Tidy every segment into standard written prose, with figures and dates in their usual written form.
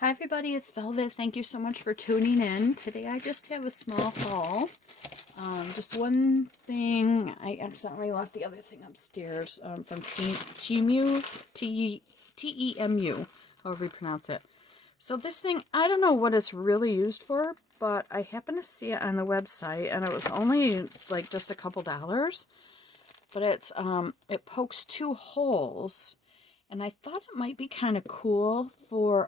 Hi everybody, it's Velvet. Thank you so much for tuning in. Today I just have a small haul. Just one thing. I accidentally left the other thing upstairs from Temu, Temu, however you pronounce it. So this thing, I don't know what it's really used for, but I happened to see it on the website and it was only like just a couple dollars. But it pokes two holes. And I thought it might be kind of cool for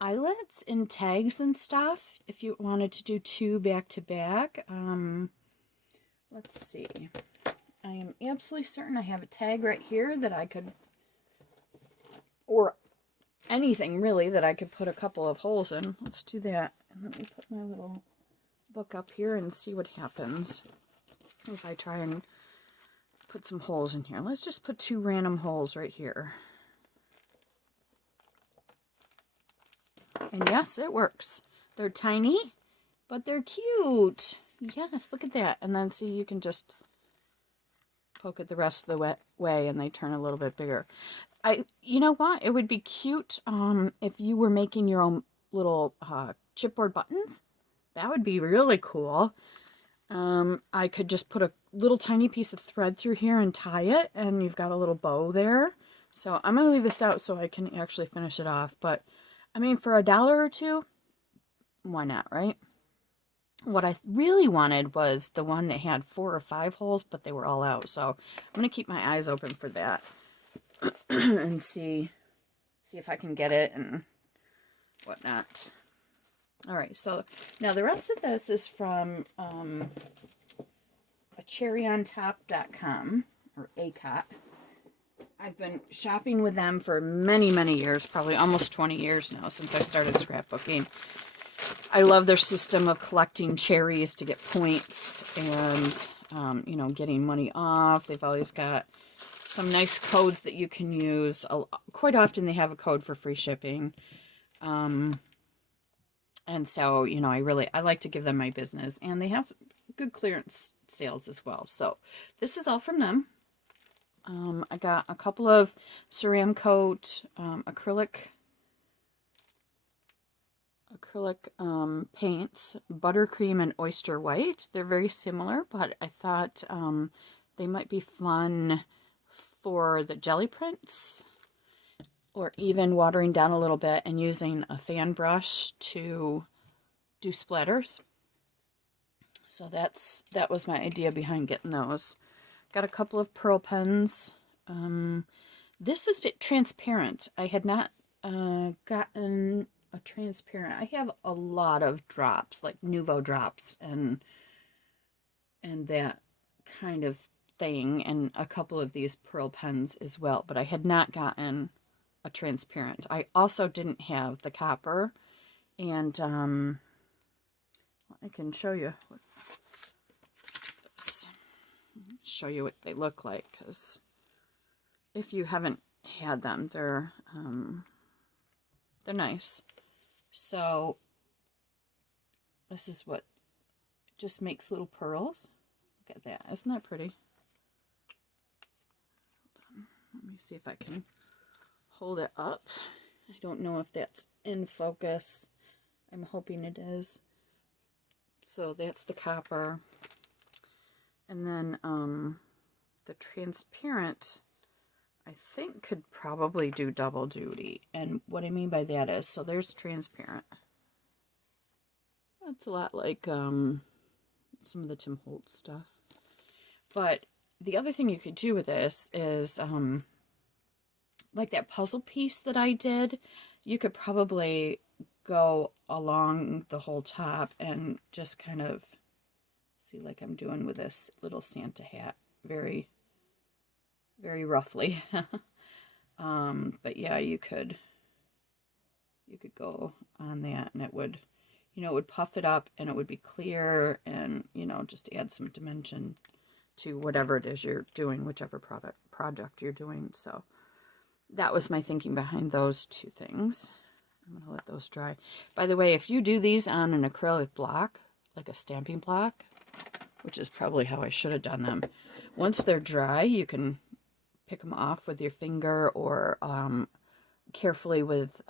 eyelets and tags and stuff if you wanted to do two back to back. Let's see. I am absolutely certain I have a tag right here that I could, or anything really that I could put a couple of holes in. Let's do that. And let me put my little book up here and see what happens if I try and put some holes in here. Let's just put two random holes right here. And yes, it works. They're tiny, but they're cute. Yes, look at that. And then see, you can just poke it the rest of the way and they turn a little bit bigger. You know what? It would be cute if you were making your own little chipboard buttons. That would be really cool. I could just put a little tiny piece of thread through here and tie it, and you've got a little bow there. So I'm going to leave this out so I can actually finish it off. But, I mean, for $1 or $2, why not, right? What I really wanted was the one that had 4 or 5 holes, but they were all out. So I'm going to keep my eyes open for that and see if I can get it and whatnot. Alright, so now the rest of this is from acherryontop.com, or ACOT. I've been shopping with them for many, many years, probably almost 20 years now since I started scrapbooking. I love their system of collecting cherries to get points and, you know, getting money off. They've always got some nice codes that you can use. Quite often they have a code for free shipping. And so, you know, I like to give them my business, and they have good clearance sales as well. So this is all from them. I got a couple of Ceram Coat acrylic paints, buttercream and oyster white. They're very similar, but I thought they might be fun for the jelly prints, or even watering down a little bit and using a fan brush to do splatters. So that was my idea behind getting those. Got a couple of pearl pens. This is transparent. I had not gotten a transparent. I have a lot of drops, like Nuvo drops and that kind of thing, and a couple of these pearl pens as well, but I had not gotten a transparent. I also didn't have the copper, and I can show you what they look like, because if you haven't had them, they're nice. So this is what just makes little pearls. Look at that. Isn't that pretty? Let me see if I can hold it up. I don't know if that's in focus. I'm hoping it is. So that's the copper. And then the transparent, I think, could probably do double duty. And what I mean by that is, so there's transparent. That's a lot like some of the Tim Holtz stuff. But the other thing you could do with this is, like that puzzle piece that I did, you could probably go along the whole top and just kind of see, like I'm doing with this little Santa hat, very, very roughly. But yeah, you could go on that, and it would, you know, it would puff it up, and it would be clear, and, you know, just add some dimension to whatever it is you're doing, whichever project you're doing. So that was my thinking behind those two things. I'm going to let those dry. By the way, if you do these on an acrylic block, like a stamping block, which is probably how I should have done them, once they're dry, you can pick them off with your finger or carefully with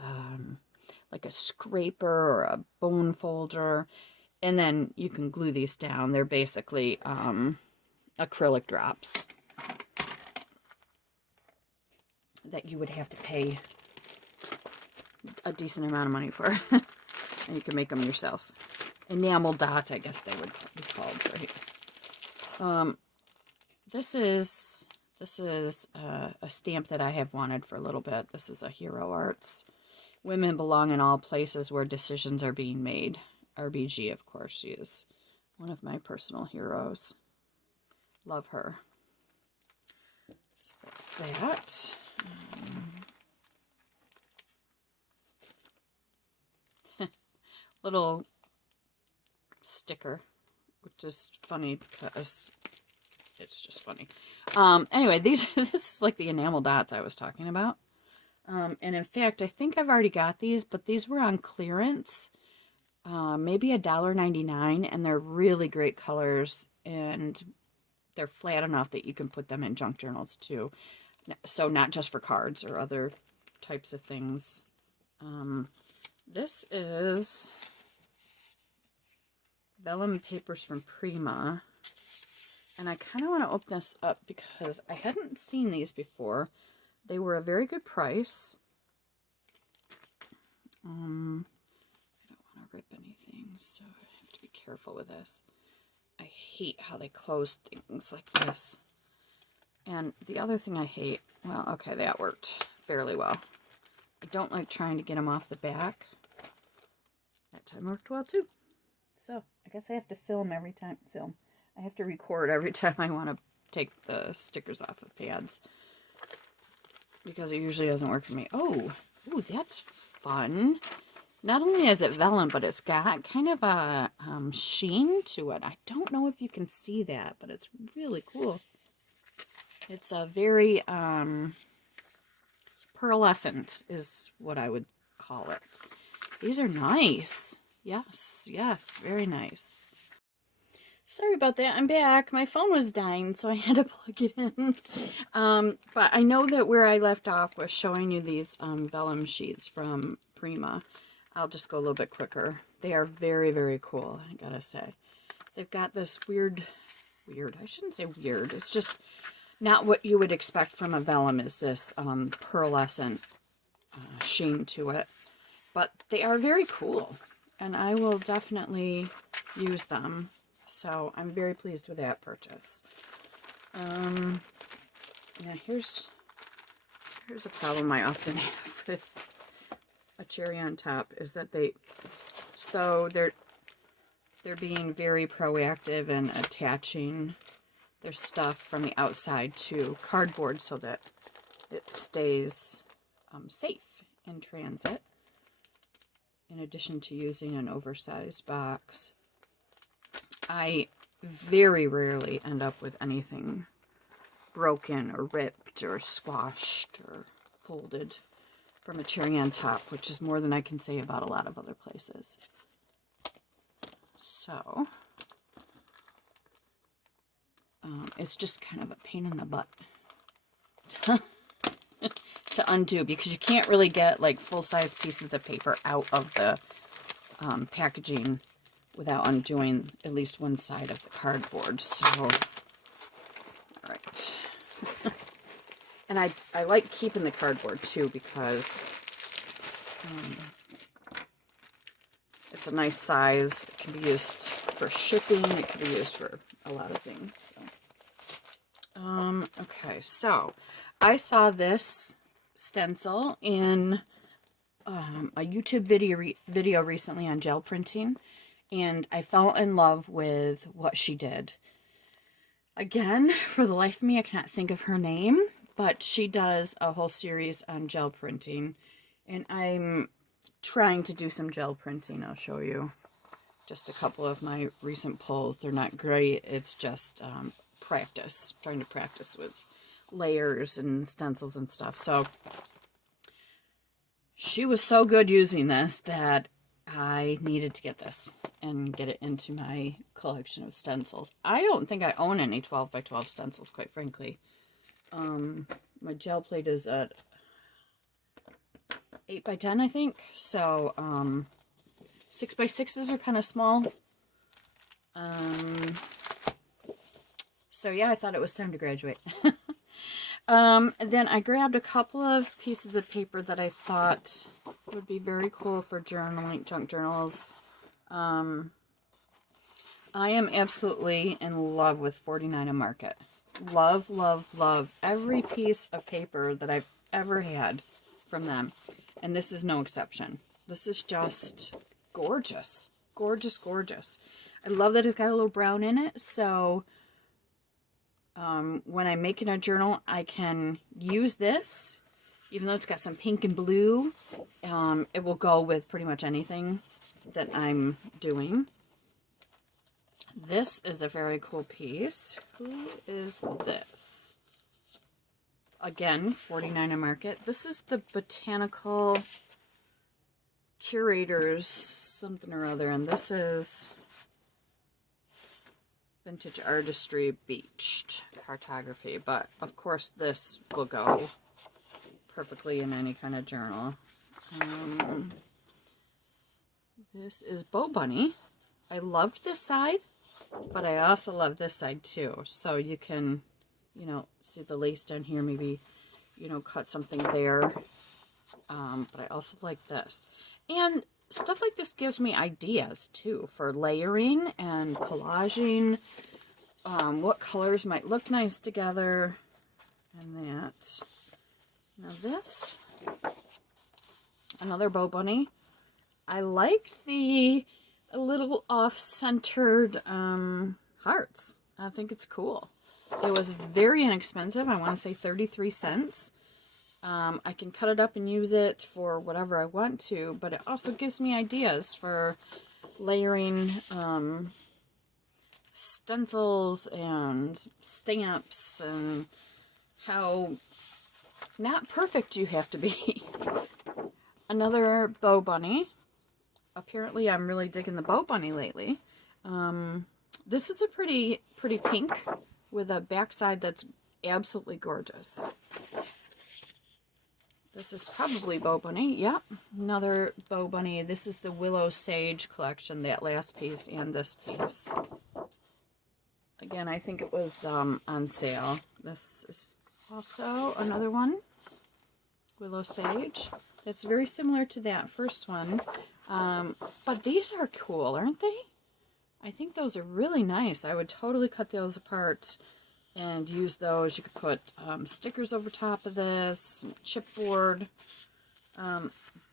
like a scraper or a bone folder, and then you can glue these down. They're basically acrylic drops that you would have to pay a decent amount of money for. And you can make them yourself. Enamel dots, I guess they would be called, right? This is a stamp that I have wanted for a little bit. This is a Hero Arts. Women belong in all places where decisions are being made. RBG, of course, she is one of my personal heroes. Love her. So that's that. Little sticker, which is funny because it's just funny. Anyway, this is like the enamel dots I was talking about. And in fact, I think I've already got these, but these were on clearance. Maybe $1.99, and they're really great colors, and they're flat enough that you can put them in junk journals too. So not just for cards or other types of things. This is vellum papers from Prima. And I kind of want to open this up because I hadn't seen these before. They were a very good price. I don't want to rip anything, so I have to be careful with this. I hate how they close things like this. And the other thing I hate, well, okay, that worked fairly well. I don't like trying to get them off the back. That time worked well too. So I guess I have to film every time. I have to record every time I want to take the stickers off of pads, because it usually doesn't work for me. Oh, ooh, that's fun. Not only is it vellum, but it's got kind of a sheen to it. I don't know if you can see that, but it's really cool. It's a very pearlescent is what I would call it. These are nice. Yes, yes, very nice. Sorry about that. I'm back. My phone was dying, so I had to plug it in. But I know that where I left off was showing you these vellum sheets from Prima. I'll just go a little bit quicker. They are very, very cool, I gotta say. They've got this weird, I shouldn't say weird. It's just not what you would expect from a vellum, is this pearlescent sheen to it. But they are very cool, and I will definitely use them. So I'm very pleased with that purchase. Now here's a problem I often have with a cherry on top, is that they're being very proactive and attaching their stuff from the outside to cardboard so that it stays safe in transit, in addition to using an oversized box. I very rarely end up with anything broken or ripped or squashed or folded from a cherry on top, which is more than I can say about a lot of other places. So, it's just kind of a pain in the butt to undo, because you can't really get like full-size pieces of paper out of the packaging without undoing at least one side of the cardboard. So, alright. And I like keeping the cardboard too, because it's a nice size. It can be used for shipping. It can be used for a lot of things. So. Okay, so I saw this stencil in a YouTube video recently on gel printing, and I fell in love with what she did. Again, for the life of me, I cannot think of her name, but she does a whole series on gel printing, and I'm trying to do some gel printing. I'll show you just a couple of my recent pulls. They're not great. It's just practice, trying to practice with layers and stencils and stuff. So she was so good using this that I needed to get this and get it into my collection of stencils. I don't think I own any 12 by 12 stencils, quite frankly. My gel plate is at 8 by 10, I think. So 6 by 6s are kind of small. So yeah, I thought it was time to graduate. And then I grabbed a couple of pieces of paper that I thought would be very cool for journaling, junk journals. I am absolutely in love with 49 Market. Love, love, love every piece of paper that I've ever had from them. And this is no exception. This is just gorgeous. Gorgeous, gorgeous. I love that it's got a little brown in it, so when I'm making a journal, I can use this. Even though it's got some pink and blue, it will go with pretty much anything that I'm doing. This is a very cool piece. Who is this? Again, 49 Market. This is the Botanical Curators something or other, and this is Vintage Artistry Beached Cartography, but of course this will go perfectly in any kind of journal. This is Bow Bunny. I loved this side, but I also love this side too. So you can, you know, see the lace down here, maybe, you know, cut something there. But I also like this. And stuff like this gives me ideas too for layering and collaging. What colors might look nice together. And that. Now this, another Bow Bunny. I liked the little off-centered hearts. I think it's cool. It was very inexpensive. I want to say 33 cents. I can cut it up and use it for whatever I want to, but it also gives me ideas for layering stencils and stamps and how not perfect you have to be. Another Bow Bunny. Apparently I'm really digging the Bow Bunny lately. This is a pretty pink with a backside that's absolutely gorgeous. This is probably Bow Bunny. Yep, another Bow Bunny. This is the Willow Sage collection, that last piece and this piece. Again, I think it was on sale. This is also another one, Willow Sage. That's very similar to that first one. But these are cool, aren't they? I think those are really nice. I would totally cut those apart and use those. You could put stickers over top of this, chipboard.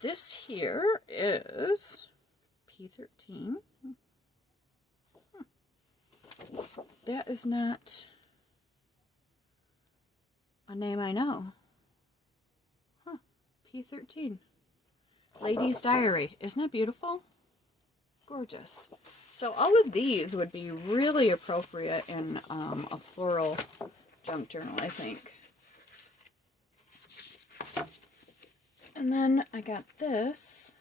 This here is P13. That is not a name I know. Huh. P13. Lady's Diary. Isn't that beautiful? Gorgeous. So all of these would be really appropriate in a floral junk journal, I think. And then I got this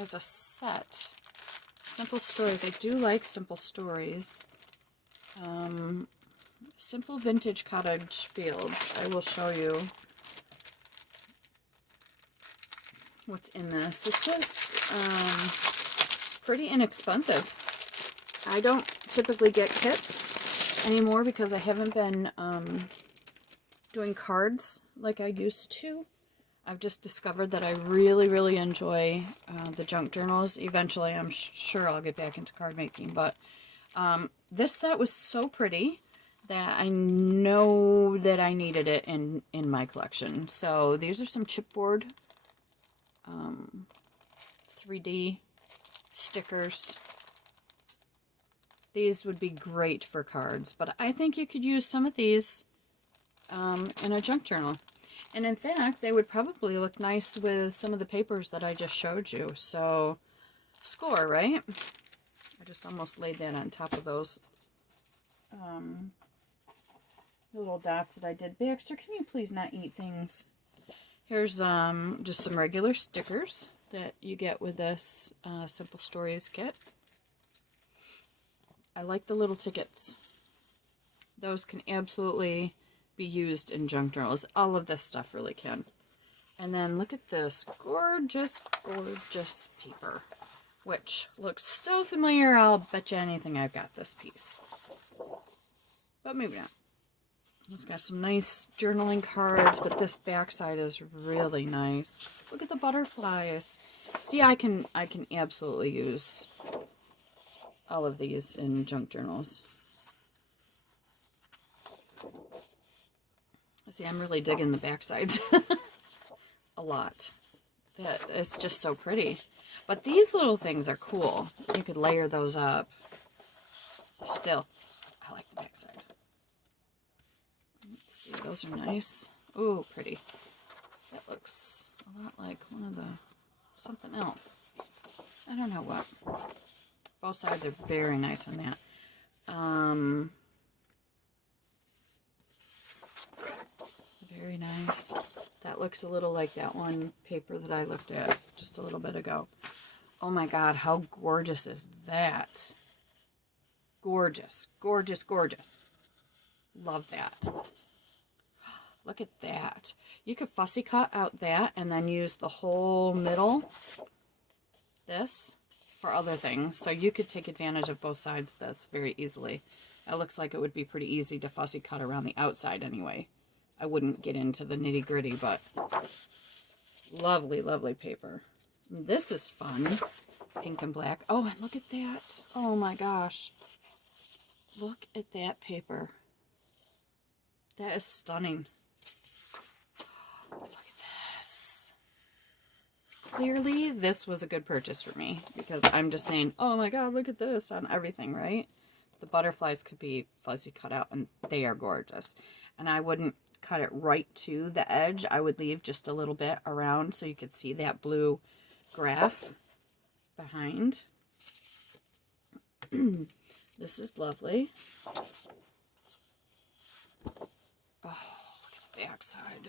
as a set. Simple Stories. I do like Simple Stories. Simple Vintage Cottage Fields. I will show you what's in this. This was pretty inexpensive. I don't typically get kits anymore because I haven't been doing cards like I used to. I've just discovered that I really, really enjoy the junk journals. Eventually, I'm sure I'll get back into card making, but this set was so pretty that I know that I needed it in my collection. So these are some chipboard 3D stickers. These would be great for cards, but I think you could use some of these in a junk journal. And in fact, they would probably look nice with some of the papers that I just showed you. So, score, right? I just almost laid that on top of those little dots that I did. Baxter, can you please not eat things? Here's just some regular stickers that you get with this Simple Stories kit. I like the little tickets. Those can absolutely be used in junk journals. All of this stuff really can. And then look at this gorgeous, gorgeous paper, which looks so familiar. I'll bet you anything I've got this piece. But maybe not. It's got some nice journaling cards, but this backside is really nice. Look at the butterflies. See, I can absolutely use all of these in junk journals. See, I'm really digging the backsides a lot. It's just so pretty. But these little things are cool. You could layer those up. Still, I like the backside. Let's see, those are nice. Ooh, pretty. That looks a lot like one of the, something else. I don't know what. Both sides are very nice on that. Very nice. That looks a little like that one paper that I looked at just a little bit ago. Oh my God, how gorgeous is that? Gorgeous, gorgeous, gorgeous. Love that. Look at that. You could fussy cut out that and then use the whole middle, this, for other things. So you could take advantage of both sides of this very easily. It looks like it would be pretty easy to fussy cut around the outside anyway. I wouldn't get into the nitty gritty, but lovely, lovely paper. This is fun. Pink and black. Oh, and look at that. Oh my gosh. Look at that paper. That is stunning. Look at this. Clearly, this was a good purchase for me because I'm just saying, oh my God, look at this on everything, right? The butterflies could be fuzzy cut out and they are gorgeous. And I wouldn't cut it right to the edge. I would leave just a little bit around so you could see that blue graph behind. This is lovely. Oh, look at the backside.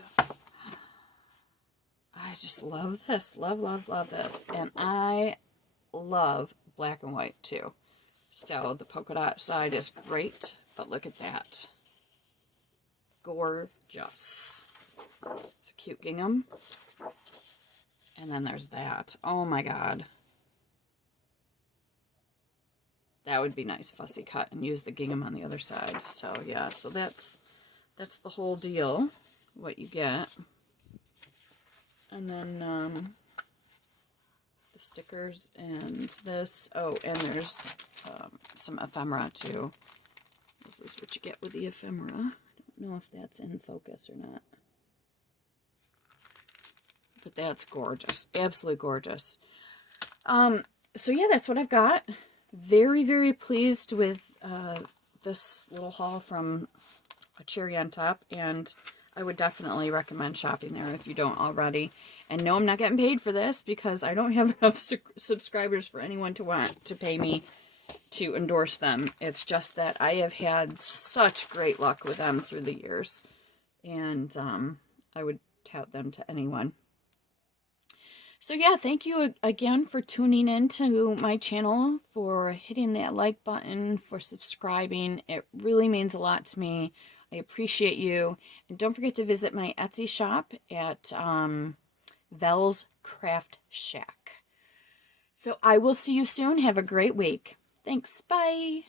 I just love this. Love, love, love this. And I love black and white too. So the polka dot side is great, but look at that. Gorgeous. It's a cute gingham. And then there's that. Oh my God. That would be nice fussy cut and use the gingham on the other side. So yeah, so that's the whole deal, what you get. And then the stickers and this. Oh, and there's some ephemera too. This is what you get with the ephemera. I don't know if that's in focus or not. But that's gorgeous. Absolutely gorgeous. So yeah, that's what I've got. Very, very pleased with this little haul from A Cherry on Top. And I would definitely recommend shopping there if you don't already. And no, I'm not getting paid for this because I don't have enough subscribers for anyone to want to pay me to endorse them. It's just that I have had such great luck with them through the years. And I would tout them to anyone. So yeah, thank you again for tuning in to my channel, for hitting that like button, for subscribing. It really means a lot to me. I appreciate you. And don't forget to visit my Etsy shop at Vel's Craft Shack. So I will see you soon. Have a great week. Thanks. Bye.